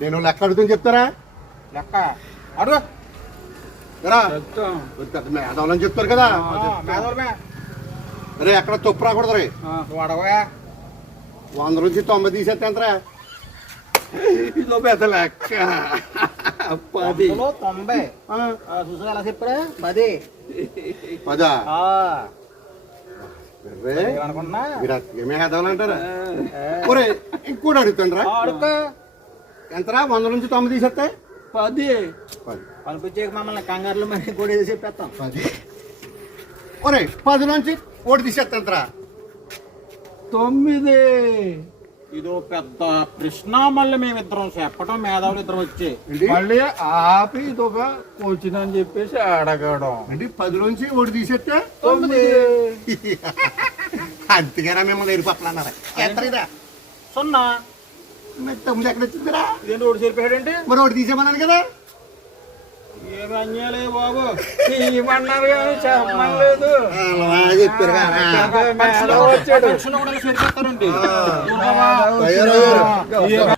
నేను లెక్క అడుగుతాను చెప్తారా? లెక్క అడుగు. పెద్ద మేధావులని చెప్తారు కదా. అరే ఎక్కడ తప్పు రాకూడదు రే. అడగయా 100 నుంచి 90 తీసేస్తే ఎంతరా? ఇదో పెద్ద లెక్క. 10 90 చూసా ఎలా చెప్పారా? 10 10 అనుకున్నా మేధావులు అంటారా? ఒరే ఇంకోటి అడుగుతాను రా. అడుగు. ఎంతరా 100 నుంచి 90 తీసేస్తే? 10 పనిపించే మమ్మల్ని కంగారులో మరి కూడా ఏదో చెప్పేస్తాం. 10. ఒరే 10 నుంచి 1 తీసేస్తా ఎంతరా? 9. ఇదో పెద్ద ప్రశ్న. మళ్ళీ మేమిద్దరం చెప్పటం, మేధావులు ఇద్దరం వచ్చి మళ్ళీ ఆపి ఇదొక క్వశ్చన్ అని చెప్పేసి అడగడం. అంటే 10 నుంచి 1 తీసేస్తే 9. అంతేగారా మిమ్మల్ని ఎరిపక్కలు అన్నారా? ఎంత ఇదా 0. 9 ఎక్కడ వచ్చిందిరా? ఇదేంటి ఒకటి చెప్పాడంటే మరి 1 తీసేమన్నాను కదా. ఏమి అన్యాలే బాబు. ఏమన్నారు కానీ చెప్పలేదు. చెప్పారు వచ్చాడు.